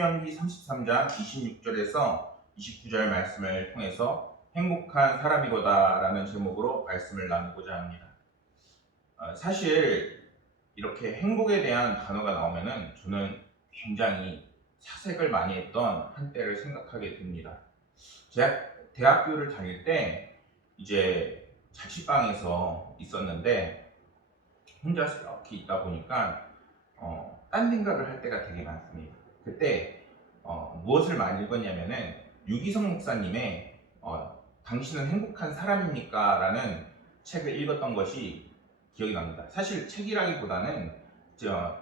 신명기 33장 26절에서 29절 말씀을 통해서 행복한 사람이로다 라는 제목으로 말씀을 나누고자 합니다. 사실 이렇게 행복에 대한 단어가 나오면은 저는 굉장히 사색을 많이 했던 한때를 생각하게 됩니다. 제가 대학교를 다닐 때 이제 자취방에서 있었는데 혼자서 이렇게 있다 보니까 딴 생각을 할 때가 되게 많습니다. 그때 무엇을 많이 읽었냐면은 유기성 목사님의 당신은 행복한 사람입니까? 라는 책을 읽었던 것이 기억이 납니다. 사실 책이라기보다는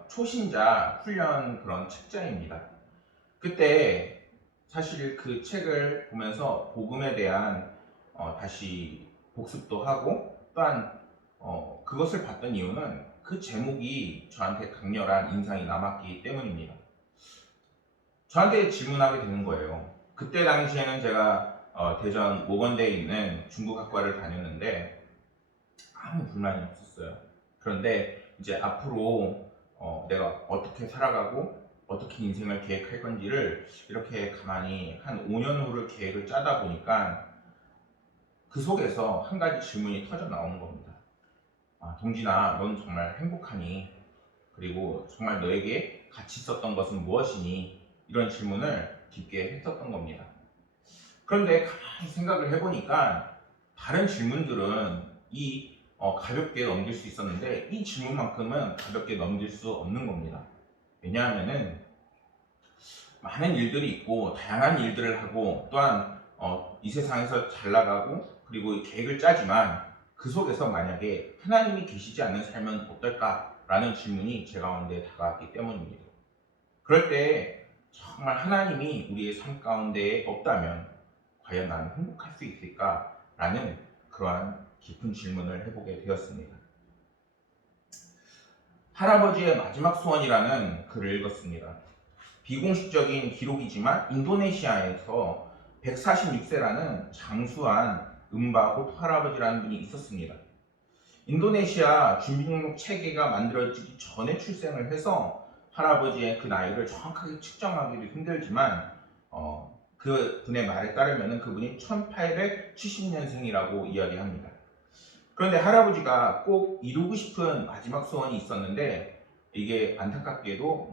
초신자 훈련 그런 책자입니다. 그때 사실 그 책을 보면서 복음에 대한 다시 복습도 하고 또한 그것을 봤던 이유는 그 제목이 저한테 강렬한 인상이 남았기 때문입니다. 저한테 질문하게 되는 거예요. 그때 당시에는 제가 대전 모건대에 있는 중국학과를 다녔는데 아무 불만이 없었어요. 그런데 이제 앞으로 내가 어떻게 살아가고 어떻게 인생을 계획할 건지를 이렇게 가만히 한 5년 후를 계획을 짜다 보니까 그 속에서 한 가지 질문이 터져 나오는 겁니다. 동진아, 넌 정말 행복하니? 그리고 정말 너에게 가치 있었던 것은 무엇이니? 이런 질문을 깊게 했었던 겁니다. 그런데 가만히 생각을 해보니까 다른 질문들은 가볍게 넘길 수 있었는데 이 질문만큼은 가볍게 넘길 수 없는 겁니다. 왜냐하면은 많은 일들이 있고 다양한 일들을 하고 또한 이 세상에서 잘 나가고 그리고 계획을 짜지만 그 속에서 만약에 하나님이 계시지 않는 삶은 어떨까라는 질문이 제 가운데 다가왔기 때문입니다. 그럴 때 정말 하나님이 우리의 삶 가운데 없다면 과연 나는 행복할 수 있을까라는 그러한 깊은 질문을 해보게 되었습니다. 할아버지의 마지막 소원이라는 글을 읽었습니다. 비공식적인 기록이지만 인도네시아에서 146세라는 장수한 음바고 할아버지라는 분이 있었습니다. 인도네시아 주민등록 체계가 만들어지기 전에 출생을 해서 할아버지의 그 나이를 정확하게 측정하기도 힘들지만 그 분의 말에 따르면 그분이 1870년생이라고 이야기합니다. 그런데 할아버지가 꼭 이루고 싶은 마지막 소원이 있었는데 이게 안타깝게도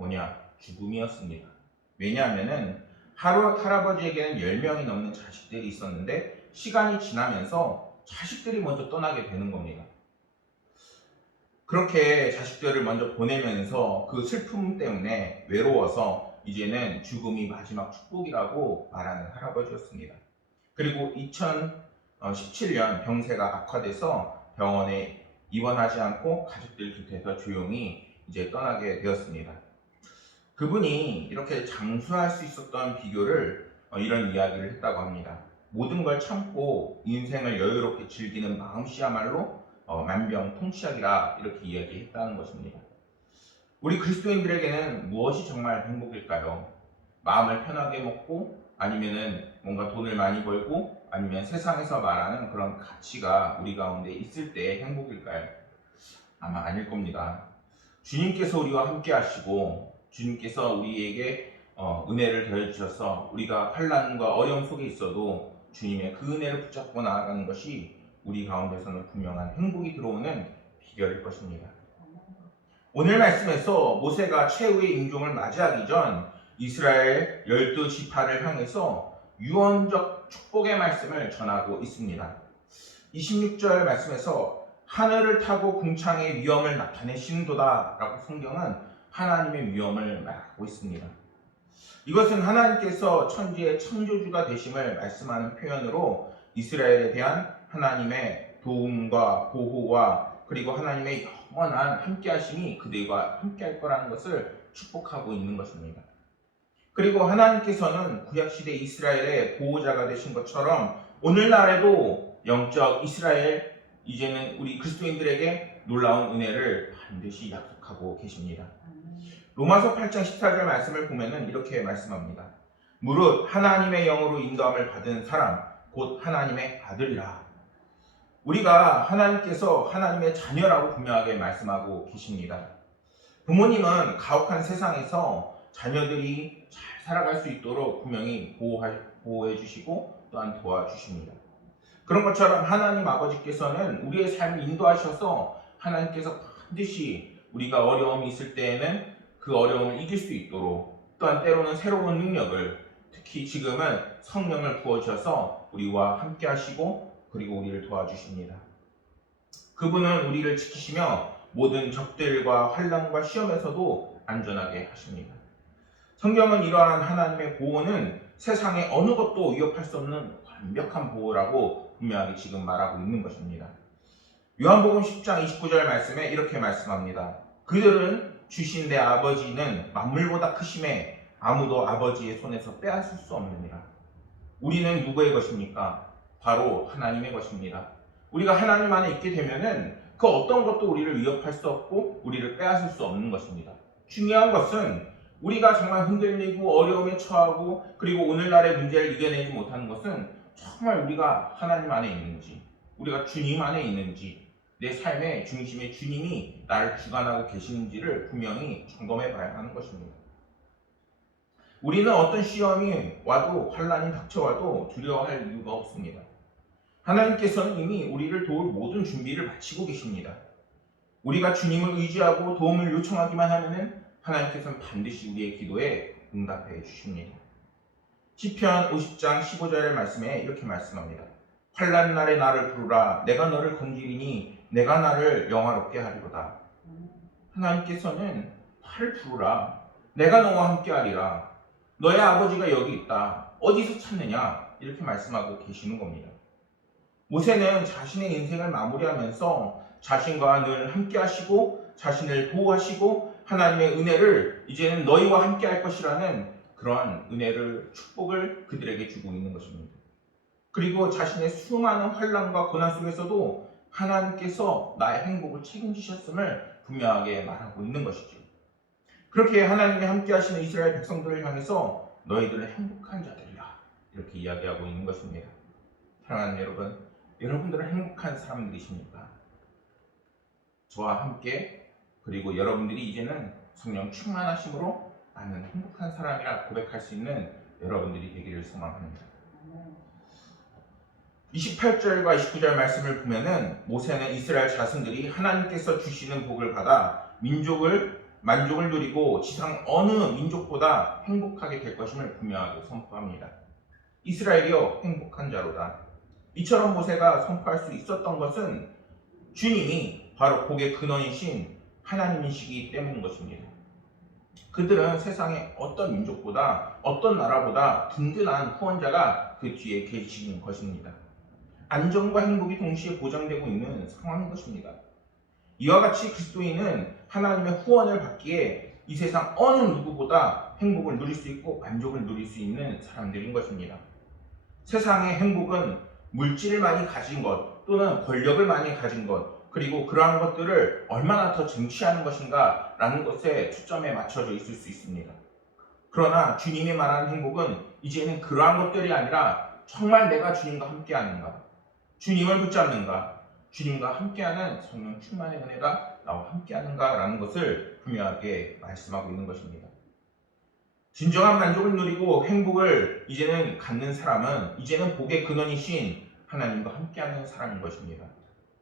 죽음이었습니다. 왜냐하면은 할아버지에게는 10명이 넘는 자식들이 있었는데 시간이 지나면서 자식들이 먼저 떠나게 되는 겁니다. 그렇게 자식들을 먼저 보내면서 그 슬픔 때문에 외로워서 이제는 죽음이 마지막 축복이라고 말하는 할아버지였습니다. 그리고 2017년 병세가 악화돼서 병원에 입원하지 않고 가족들 곁에서 조용히 이제 떠나게 되었습니다. 그분이 이렇게 장수할 수 있었던 비결을 이런 이야기를 했다고 합니다. 모든 걸 참고 인생을 여유롭게 즐기는 마음씨야말로 만병통치약이라 이렇게 이야기했다는 것입니다. 우리 그리스도인들에게는 무엇이 정말 행복일까요? 마음을 편하게 먹고 아니면은 뭔가 돈을 많이 벌고 아니면 세상에서 말하는 그런 가치가 우리 가운데 있을 때 행복일까요? 아마 아닐 겁니다. 주님께서 우리와 함께 하시고 주님께서 우리에게 은혜를 더해주셔서 우리가 환난과 어려움 속에 있어도 주님의 그 은혜를 붙잡고 나아가는 것이 우리 가운데서는 분명한 행복이 들어오는 비결일 것입니다. 오늘 말씀에서 모세가 최후의 임종을 맞이하기 전 이스라엘 12지파를 향해서 유언적 축복의 말씀을 전하고 있습니다. 26절 말씀에서 하늘을 타고 궁창의 위엄을 나타내시는도다 라고 성경은 하나님의 위엄을 말하고 있습니다. 이것은 하나님께서 천지의 창조주가 되심을 말씀하는 표현으로 이스라엘에 대한 하나님의 도움과 보호와 그리고 하나님의 영원한 함께하심이 그들과 함께할 거라는 것을 축복하고 있는 것입니다. 그리고 하나님께서는 구약시대 이스라엘의 보호자가 되신 것처럼 오늘날에도 영적 이스라엘 이제는 우리 그리스도인들에게 놀라운 은혜를 반드시 약속하고 계십니다. 로마서 8장 14절 말씀을 보면은 이렇게 말씀합니다. 무릇 하나님의 영으로 인도함을 받은 사람 곧 하나님의 아들이라. 우리가 하나님께서 하나님의 자녀라고 분명하게 말씀하고 계십니다. 부모님은 가혹한 세상에서 자녀들이 잘 살아갈 수 있도록 분명히 보호해 주시고 또한 도와주십니다. 그런 것처럼 하나님 아버지께서는 우리의 삶을 인도하셔서 하나님께서 반드시 우리가 어려움이 있을 때에는 그 어려움을 이길 수 있도록 또한 때로는 새로운 능력을 특히 지금은 성령을 부어주셔서 우리와 함께 하시고 그리고 우리를 도와주십니다. 그분은 우리를 지키시며 모든 적들과 환난과 시험에서도 안전하게 하십니다. 성경은 이러한 하나님의 보호는 세상의 어느 것도 위협할 수 없는 완벽한 보호라고 분명하게 지금 말하고 있는 것입니다. 요한복음 10장 29절 말씀에 이렇게 말씀합니다. 그들은 주신 내 아버지는 만물보다 크심에 아무도 아버지의 손에서 빼앗을 수 없느니라. 우리는 누구의 것입니까? 바로 하나님의 것입니다. 우리가 하나님 안에 있게 되면은 그 어떤 것도 우리를 위협할 수 없고 우리를 빼앗을 수 없는 것입니다. 중요한 것은 우리가 정말 흔들리고 어려움에 처하고 그리고 오늘날의 문제를 이겨내지 못하는 것은 정말 우리가 하나님 안에 있는지 우리가 주님 안에 있는지 내 삶의 중심에 주님이 나를 주관하고 계시는지를 분명히 점검해 봐야 하는 것입니다. 우리는 어떤 시험이 와도 환난이 닥쳐와도 두려워할 이유가 없습니다. 하나님께서는 이미 우리를 도울 모든 준비를 마치고 계십니다. 우리가 주님을 의지하고 도움을 요청하기만 하면은 하나님께서는 반드시 우리의 기도에 응답해 주십니다. 시편 50장 15절 말씀에 이렇게 말씀합니다. 환난 날에 나를 부르라. 내가 너를 건지리니 내가 나를 영화롭게 하리로다. 하나님께서는 나를 부르라. 내가 너와 함께 하리라. 너의 아버지가 여기 있다. 어디서 찾느냐? 이렇게 말씀하고 계시는 겁니다. 모세는 자신의 인생을 마무리하면서 자신과 늘 함께 하시고 자신을 보호하시고 하나님의 은혜를 이제는 너희와 함께 할 것이라는 그러한 은혜를 축복을 그들에게 주고 있는 것입니다. 그리고 자신의 수많은 환난과 고난 속에서도 하나님께서 나의 행복을 책임지셨음을 분명하게 말하고 있는 것이죠. 그렇게 하나님이 함께 하시는 이스라엘 백성들을 향해서 너희들은 행복한 자들이야 이렇게 이야기하고 있는 것입니다. 사랑하는 여러분, 여러분들은 행복한 사람들이십니까? 저와 함께 그리고 여러분들이 이제는 성령 충만하심으로 나는 행복한 사람이라 고백할 수 있는 여러분들이 되기를 소망합니다. 28절과 29절 말씀을 보면은 모세는 이스라엘 자손들이 하나님께서 주시는 복을 받아 만족을 누리고 지상 어느 민족보다 행복하게 될 것임을 분명하게 선포합니다. 이스라엘이여 행복한 자로다. 이처럼 모세가 선포할 수 있었던 것은 주님이 바로 복의 근원이신 하나님이시기 때문인 것입니다. 그들은 세상의 어떤 민족보다 어떤 나라보다 든든한 후원자가 그 뒤에 계시는 것입니다. 안정과 행복이 동시에 보장되고 있는 상황인 것입니다. 이와 같이 그리스도인은 하나님의 후원을 받기에 이 세상 어느 누구보다 행복을 누릴 수 있고 만족을 누릴 수 있는 사람들인 것입니다. 세상의 행복은 물질을 많이 가진 것 또는 권력을 많이 가진 것 그리고 그러한 것들을 얼마나 더 쟁취하는 것인가 라는 것에 초점에 맞춰져 있을 수 있습니다. 그러나 주님이 말하는 행복은 이제는 그러한 것들이 아니라 정말 내가 주님과 함께하는가, 주님을 붙잡는가, 주님과 함께하는 성령 충만의 은혜가 나와 함께하는가 라는 것을 분명하게 말씀하고 있는 것입니다. 진정한 만족을 누리고 행복을 이제는 갖는 사람은 이제는 복의 근원이신 하나님과 함께하는 사람인 것입니다.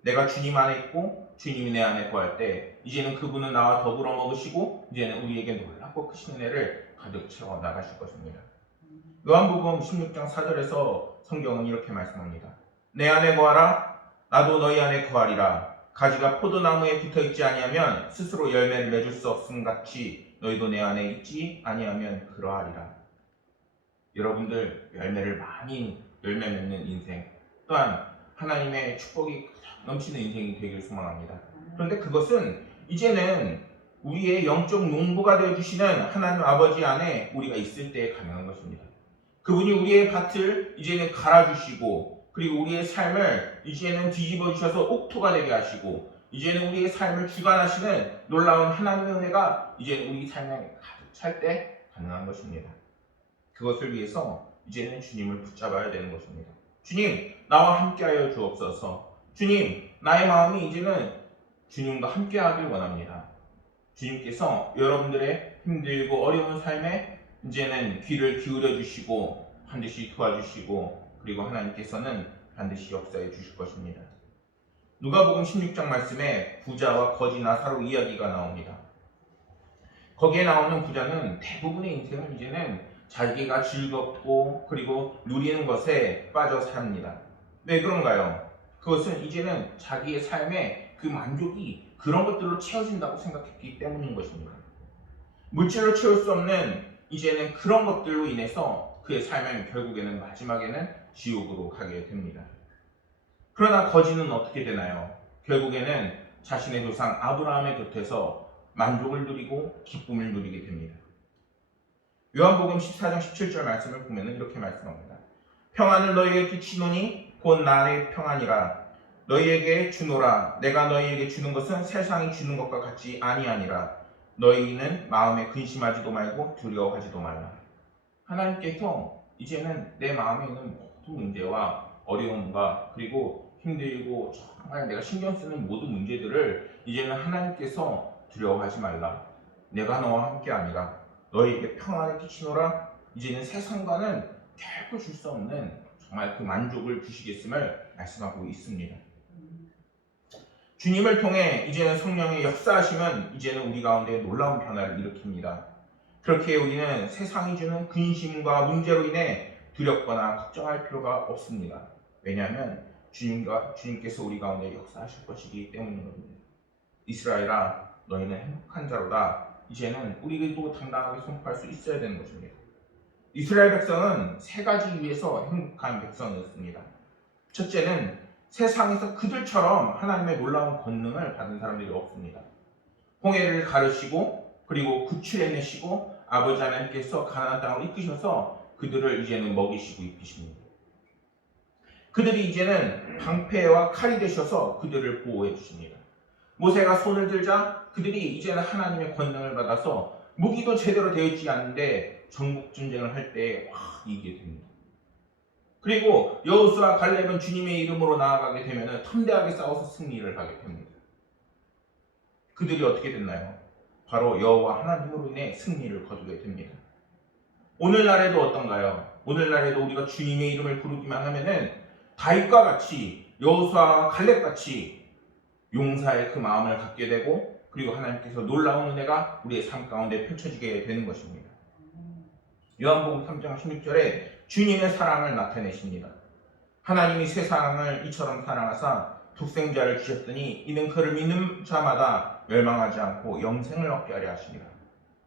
내가 주님 안에 있고 주님이 내 안에 거할 때 이제는 그분은 나와 더불어 먹으시고 이제는 우리에게 놀랍고 크신 은혜를 가득 채워 나가실 것입니다. 요한복음 16장 4절에서 성경은 이렇게 말씀합니다. 내 안에 거하라 나도 너희 안에 거하리라. 가지가 포도나무에 붙어있지 아니하면 스스로 열매를 맺을 수 없음 같이 너희도 내 안에 있지 아니하면 그러하리라. 여러분들 열매 맺는 인생 또한 하나님의 축복이 넘치는 인생이 되길 소망합니다. 그런데 그것은 이제는 우리의 영적 농부가 되어주시는 하나님 아버지 안에 우리가 있을 때 가능한 것입니다. 그분이 우리의 밭을 이제는 갈아주시고 그리고 우리의 삶을 이제는 뒤집어 주셔서 옥토가 되게 하시고 이제는 우리의 삶을 주관하시는 놀라운 하나님의 은혜가 이제는 우리 삶에 가득 찰 때 가능한 것입니다. 그것을 위해서 이제는 주님을 붙잡아야 되는 것입니다. 주님, 나와 함께하여 주옵소서. 주님, 나의 마음이 이제는 주님과 함께하길 원합니다. 주님께서 여러분들의 힘들고 어려운 삶에 이제는 귀를 기울여 주시고 반드시 도와주시고 그리고 하나님께서는 반드시 역사해 주실 것입니다. 누가복음 16장 말씀에 부자와 거지 나사로 이야기가 나옵니다. 거기에 나오는 부자는 대부분의 인생을 이제는 자기가 즐겁고 그리고 누리는 것에 빠져 삽니다. 왜 그런가요? 그것은 이제는 자기의 삶의 그 만족이 그런 것들로 채워진다고 생각했기 때문인 것입니다. 물질로 채울 수 없는 이제는 그런 것들로 인해서 그의 삶은 결국에는 마지막에는 지옥으로 가게 됩니다. 그러나 거지는 어떻게 되나요? 결국에는 자신의 조상 아브라함의 곁에서 만족을 누리고 기쁨을 누리게 됩니다. 요한복음 14장 17절 말씀을 보면 이렇게 말씀합니다. 평안을 너희에게 끼치노니 곧 나의 평안이라. 너희에게 주노라. 내가 너희에게 주는 것은 세상이 주는 것과 같지 아니하니라. 너희는 마음에 근심하지도 말고 두려워하지도 말라. 하나님께서 이제는 내 마음에 있는 모든 문제와 어려움과 그리고 힘들고 정말 내가 신경 쓰는 모든 문제들을 이제는 하나님께서 두려워하지 말라. 내가 너와 함께 아니라 너희에게 평안을 끼치노라. 이제는 세상과는 결코 줄 수 없는 정말 그 만족을 주시겠음을 말씀하고 있습니다. 주님을 통해 이제는 성령의 역사하심은 이제는 우리 가운데 놀라운 변화를 일으킵니다. 그렇게 우리는 세상이 주는 근심과 문제로 인해 두렵거나 걱정할 필요가 없습니다. 왜냐하면 주님께서 우리 가운데 역사하실 것이기 때문입니다. 이스라엘아, 너희는 행복한 자로다. 이제는 우리도 당당하게 선포할 수 있어야 되는 것입니다. 이스라엘 백성은 세 가지 이유에서 행복한 백성이었습니다. 첫째는 세상에서 그들처럼 하나님의 놀라운 권능을 받은 사람들이 없습니다. 홍해를 가르시고 그리고 구출해내시고 아버지 하나님께서 가나안 땅을 이끄셔서 그들을 이제는 먹이시고 입히십니다. 그들이 이제는 방패와 칼이 되셔서 그들을 보호해 주십니다. 모세가 손을 들자 그들이 이제는 하나님의 권능을 받아서 무기도 제대로 되어 있지 않은데 전국전쟁을 할 때 이기게 됩니다. 그리고 여호수아 갈렙은 주님의 이름으로 나아가게 되면 탐대하게 싸워서 승리를 하게 됩니다. 그들이 어떻게 됐나요? 바로 여호와 하나님으로 인해 승리를 거두게 됩니다. 오늘날에도 어떤가요? 오늘날에도 우리가 주님의 이름을 부르기만 하면은 다윗과 같이 여호수아와 갈렙같이 용사의 그 마음을 갖게 되고 그리고 하나님께서 놀라운 은혜가 우리의 삶 가운데 펼쳐지게 되는 것입니다. 요한복음 3장 16절에 주님의 사랑을 나타내십니다. 하나님이 세상을 이처럼 사랑하사 독생자를 주셨더니 이는 그를 믿는 자마다 멸망하지 않고 영생을 얻게 하려 하십니다.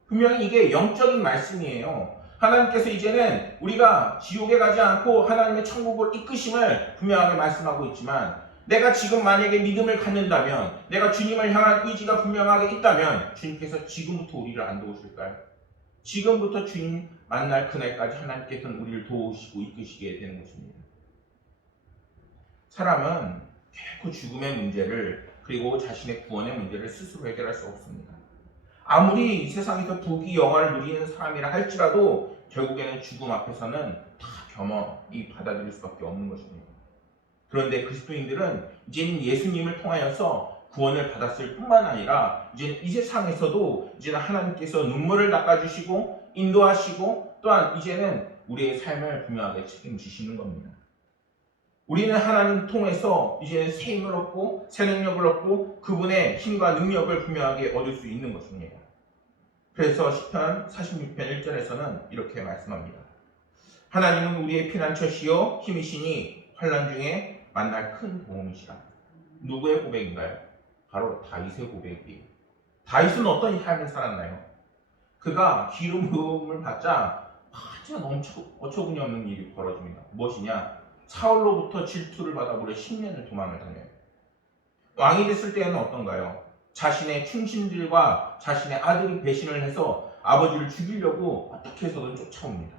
분명히 이게 영적인 말씀이에요. 하나님께서 이제는 우리가 지옥에 가지 않고 하나님의 천국을 이끄심을 분명하게 말씀하고 있지만 내가 지금 만약에 믿음을 갖는다면 내가 주님을 향한 의지가 분명하게 있다면 주님께서 지금부터 우리를 안 도우실까요? 지금부터 주님 만날 그날까지 하나님께서는 우리를 도우시고 이끄시게 되는 것입니다. 사람은 결코 죽음의 문제를 그리고 자신의 구원의 문제를 스스로 해결할 수 없습니다. 아무리 이 세상에서 부귀 영화를 누리는 사람이라 할지라도 결국에는 죽음 앞에서는 다 겸허히 받아들일 수밖에 없는 것입니다. 그런데 그리스도인들은 이제는 예수님을 통하여서 구원을 받았을 뿐만 아니라 이제는 이 세상에서도 이제는 하나님께서 눈물을 닦아주시고 인도하시고 또한 이제는 우리의 삶을 분명하게 책임지시는 겁니다. 우리는 하나님 통해서 이제는 새 힘을 얻고 새 능력을 얻고 그분의 힘과 능력을 분명하게 얻을 수 있는 것입니다. 그래서 시편 46편 1절에서는 이렇게 말씀합니다. 하나님은 우리의 피난처시요 힘이시니 환난 중에 만날 큰 도움이시라. 누구의 고백인가요? 바로 다윗의 고백이에요. 다윗은 어떤 삶을 살았나요? 그가 기름 부음을 받자 아주 어처구니 없는 일이 벌어집니다. 무엇이냐? 사울로부터 질투를 받아 무려 10년을 도망을 다녀요. 왕이 됐을 때는 어떤가요? 자신의 충신들과 자신의 아들이 배신을 해서 아버지를 죽이려고 어떻게 해서든 쫓아옵니다.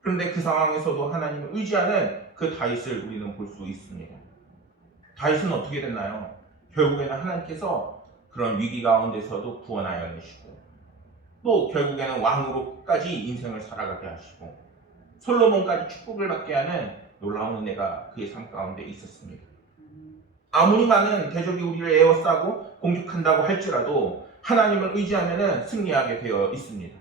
그런데 그 상황에서도 하나님을 의지하는 그 다윗을 우리는 볼 수 있습니다. 다윗은 어떻게 됐나요? 결국에는 하나님께서 그런 위기 가운데서도 구원하여 내시고 또 결국에는 왕으로까지 인생을 살아가게 하시고 솔로몬까지 축복을 받게 하는 놀라운 은혜가 그의 삶 가운데 있었습니다. 아무리 많은 대적이 우리를 에워싸고 공격한다고 할지라도 하나님을 의지하면 승리하게 되어 있습니다.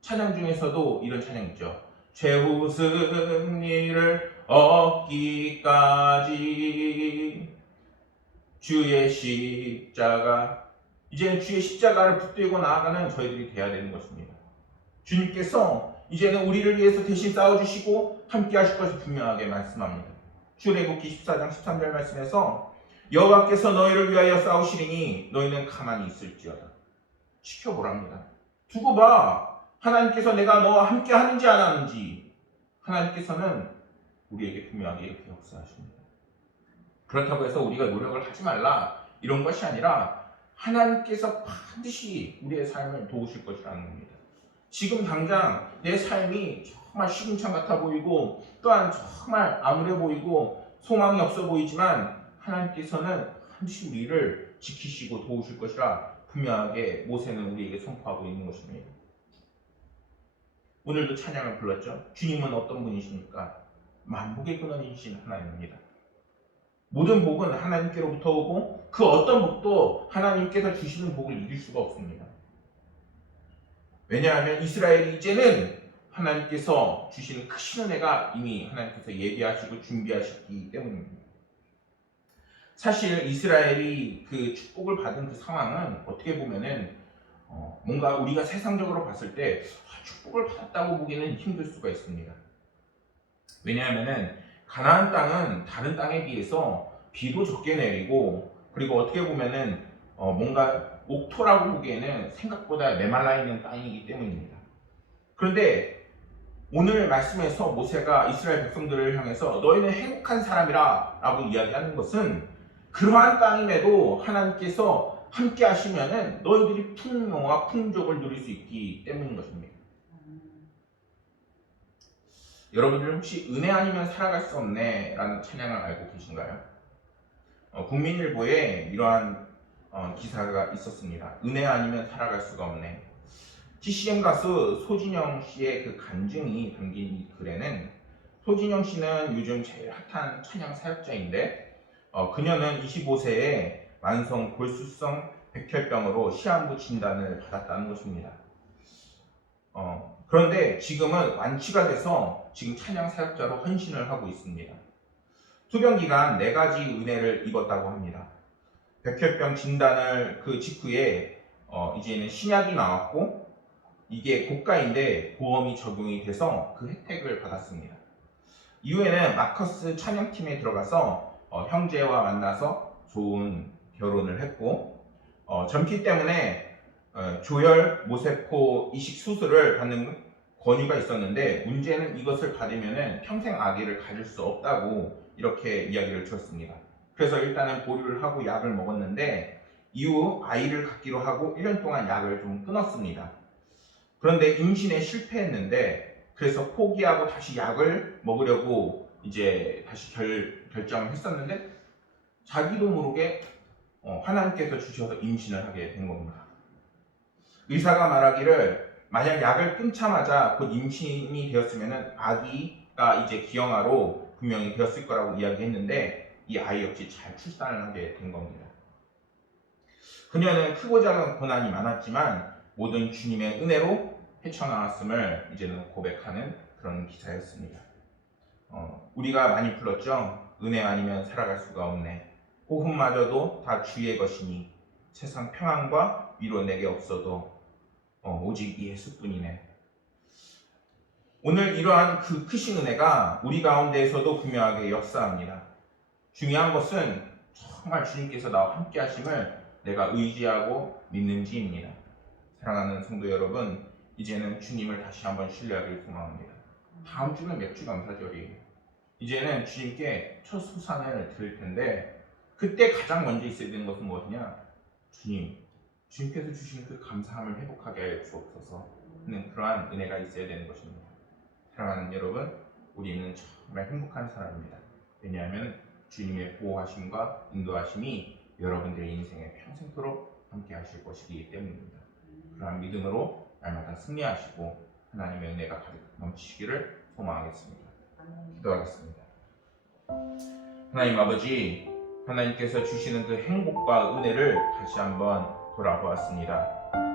찬양 중에서도 이런 찬양 있죠. 최후 승리를 얻기까지 주의 십자가. 이제는 주의 십자가를 붙들고 나아가는 저희들이 되어야 되는 것입니다. 주님께서 이제는 우리를 위해서 대신 싸워주시고 함께 하실 것을 분명하게 말씀합니다. 출애굽기 14장 13절 말씀에서 여호와께서 너희를 위하여 싸우시리니 너희는 가만히 있을지어다. 지켜보랍니다. 두고 봐. 하나님께서 내가 너와 함께 하는지 안 하는지. 하나님께서는 우리에게 분명하게 이렇게 역사하십니다. 그렇다고 해서 우리가 노력을 하지 말라 이런 것이 아니라 하나님께서 반드시 우리의 삶을 도우실 것이라는 겁니다. 지금 당장 내 삶이 정말 시궁창 같아 보이고 또한 정말 암울해 보이고 소망이 없어 보이지만 하나님께서는 반드시 우리를 지키시고 도우실 것이라 분명하게 모세는 우리에게 선포하고 있는 것입니다. 오늘도 찬양을 불렀죠. 주님은 어떤 분이십니까? 만복의 근원이신 하나님입니다. 모든 복은 하나님께로부터 오고 그 어떤 복도 하나님께서 주시는 복을 이길 수가 없습니다. 왜냐하면 이스라엘이 이제는 하나님께서 주시는 크신 은혜가 이미 하나님께서 예비하시고 준비하셨기 때문입니다. 사실 이스라엘이 그 축복을 받은 그 상황은 어떻게 보면은 뭔가 우리가 세상적으로 봤을 때 축복을 받았다고 보기는 힘들 수가 있습니다. 왜냐하면은 가나안 땅은 다른 땅에 비해서 비도 적게 내리고 그리고 어떻게 보면은 뭔가 옥토라고 보기에는 생각보다 메말라 있는 땅이기 때문입니다. 그런데 오늘 말씀에서 모세가 이스라엘 백성들을 향해서 너희는 행복한 사람이라 라고 이야기하는 것은 그러한 땅임에도 하나님께서 함께 하시면은 너희들이 풍요와 풍족을 누릴 수 있기 때문인 것입니다. 여러분들 혹시 은혜 아니면 살아갈 수 없네 라는 찬양을 알고 계신가요? 국민일보에 이러한 기사가 있었습니다. 은혜 아니면 살아갈 수가 없네. CCM 가수 소진영 씨의 그 간증이 담긴 이 글에는 소진영 씨는 요즘 제일 핫한 찬양 사역자인데 그녀는 25세에 만성 골수성 백혈병으로 시한부 진단을 받았다는 것입니다. 그런데 지금은 완치가 돼서 지금 찬양 사역자로 헌신을 하고 있습니다. 투병 기간 4가지 은혜를 입었다고 합니다. 백혈병 진단을 그 직후에 이제는 신약이 나왔고 이게 고가인데 보험이 적용이 돼서 그 혜택을 받았습니다. 이후에는 마커스 찬양팀에 들어가서 형제와 만나서 좋은 결혼을 했고 전피 때문에 조혈 모세포 이식 수술을 받는 권유가 있었는데 문제는 이것을 받으면 평생 아기를 가질 수 없다고 이렇게 이야기를 들었습니다. 그래서 일단은 보류를 하고 약을 먹었는데 이후 아이를 갖기로 하고 1년 동안 약을 좀 끊었습니다. 그런데 임신에 실패했는데 그래서 포기하고 다시 약을 먹으려고 이제 다시 결정을 했었는데 자기도 모르게 하나님께서 주셔서 임신을 하게 된 겁니다. 의사가 말하기를 만약 약을 끊자마자 곧 임신이 되었으면 아기가 이제 기형아로 분명히 되었을 거라고 이야기했는데 이 아이 역시 잘 출산을 하게 된 겁니다. 그녀는 크고 작은 고난이 많았지만 모든 주님의 은혜로 헤쳐나왔음을 이제는 고백하는 그런 기사였습니다. 우리가 많이 불렀죠. 은혜 아니면 살아갈 수가 없네. 호흡마저도 다 주의 것이니 세상 평안과 위로 내게 없어도 오직 예수뿐이네. 오늘 이러한 그 크신 은혜가 우리 가운데에서도 분명하게 역사합니다. 중요한 것은 정말 주님께서 나와 함께 하심을 내가 의지하고 믿는지입니다. 사랑하는 성도 여러분, 이제는 주님을 다시 한번 신뢰하길 소망합니다. 다음 주는 맥주 감사절이에요. 이제는 주님께 첫 수산을 드릴 텐데 그때 가장 먼저 있어야 되는 것은 무엇이냐? 주님께서 주신 그 감사함을 회복하게 하여 주옵소서 하는 그러한 은혜가 있어야 되는 것입니다. 사랑하는 여러분, 우리는 정말 행복한 사람입니다. 왜냐하면 주님의 보호하심과 인도하심이 여러분들의 인생에 평생토록 함께 하실 것이기 때문입니다. 그러한 믿음으로 날마다 승리하시고 하나님의 은혜가 가득 넘치시기를 소망하겠습니다. 기도하겠습니다. 하나님 아버지, 하나님께서 주시는 그 행복과 은혜를 다시 한번 돌아보았습니다.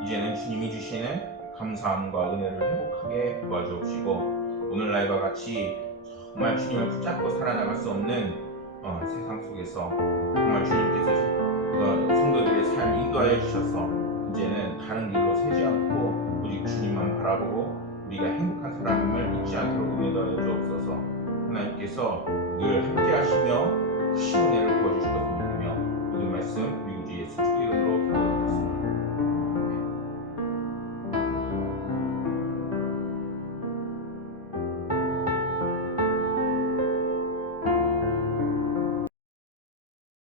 이제는 주님이 주시는 감사함과 은혜를 회복하게 도와주옵시고 오늘날과 같이 정말 주님을 붙잡고 살아나갈 수 없는 세상 속에서 정말 주님께서 성도들의 삶 인도하여 주셔서 이제는 다른 길로 새지 않고 오직 주님만 바라보고 우리가 행복한 사람임을 잊지 않도록 은혜하여 주옵소서. 하나님께서 늘 함께 하시며 크신 은혜를 부어주실 것을 믿으며 모든 말씀 우리 구주 예수 그리스도 이름으로 기도드립니다.